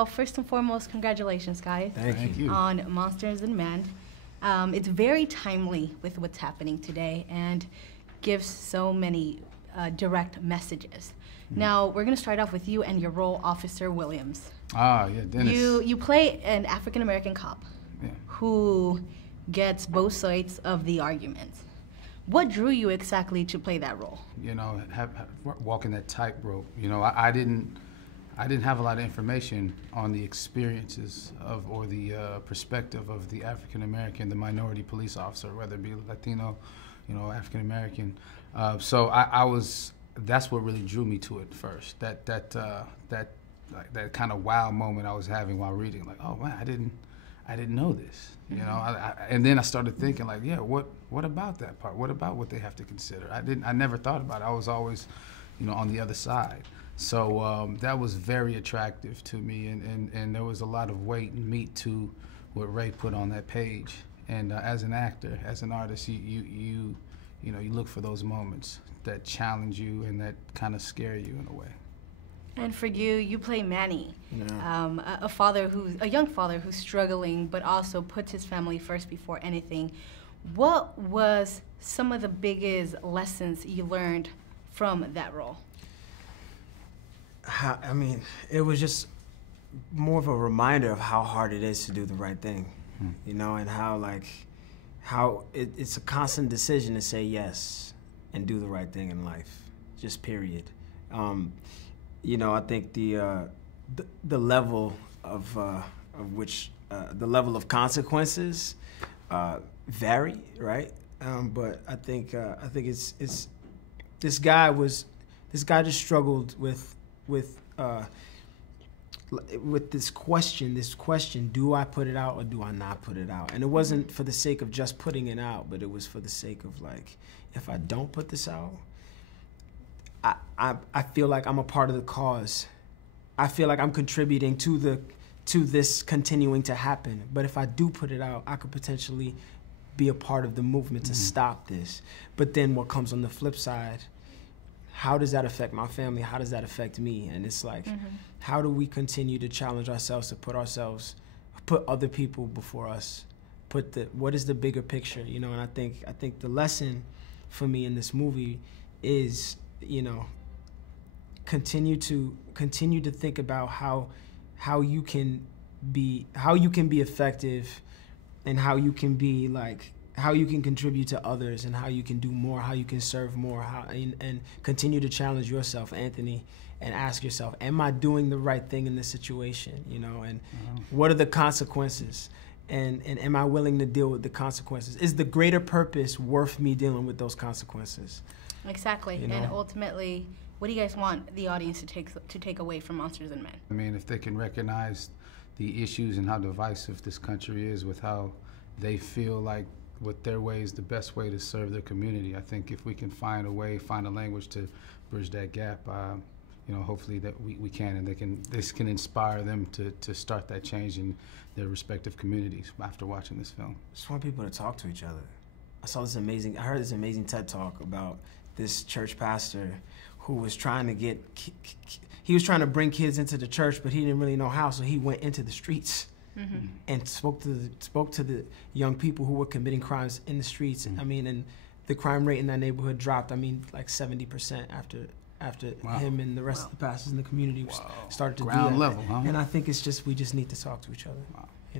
Well, first and foremost, congratulations, guys. Thank you. On Monsters and Men. It's very timely with what's happening today and gives so many direct messages. Now, we're going to start off with you and your role, Officer Williams. Ah, yeah, Dennis. You play an African-American cop who gets both sides of the argument. What drew you exactly to play that role? You know, walking that tightrope. You know, I didn't have a lot of information on the experiences of or the perspective of the African American, the minority police officer, whether it be Latino, you know, African American. So I was. That's what really drew me to it first. That kind of wow moment I was having while reading. Like, oh man, I didn't know this. You know, and then I started thinking like, yeah, what about that part? What about what they have to consider? I never thought about it. I was always, you know, on the other side. So that was very attractive to me, and there was a lot of weight and meat to what Ray put on that page. And as an actor, as an artist, you look for those moments that challenge you and that kind of scare you in a way. And for you, you play Manny, Yeah. a young father who's struggling, but also puts his family first before anything. What was some of the biggest lessons you learned from that role? I mean, it was just more of a reminder of how hard it is to do the right thing, you know, and how it's a constant decision to say yes and do the right thing in life, just period. You know, I think the level of the level of consequences vary, right? But I think it's this guy just struggled with this question, do I put it out or do I not put it out? And it wasn't for the sake of just putting it out, but it was for the sake of like, if I don't put this out, I feel like I'm a part of the cause. I feel like I'm contributing to this continuing to happen. But if I do put it out, I could potentially be a part of the movement to stop this. But then what comes on the flip side, how does that affect my family? How does that affect me? And it's like, how do we continue to challenge ourselves to put other people before us? What is the bigger picture, you know? And I think the lesson for me in this movie is, you know, continue to think about how you can be effective, and how you can contribute to others, and how you can do more, how you can serve more, and continue to challenge yourself, Anthony, and ask yourself, am I doing the right thing in this situation, you know, and what are the consequences, and am I willing to deal with the consequences? Is the greater purpose worth me dealing with those consequences? Exactly, you know? And ultimately, what do you guys want the audience to take away from Monsters and Men? I mean, if they can recognize the issues and how divisive this country is with how they feel like what their way is the best way to serve their community, I think if we can find a language to bridge that gap, you know, hopefully that we can, and this can inspire them to start that change in their respective communities after watching this film. I just want people to talk to each other. I heard this amazing TED Talk about this church pastor who was trying to bring kids into the church, but he didn't really know how, so he went into the streets and spoke to the young people who were committing crimes in the streets. I mean, and the crime rate in that neighborhood dropped, I mean, like 70% after him and the rest of the pastors in the community started to do that. Ground level, huh? And I think it's just, we just need to talk to each other. Wow. You know?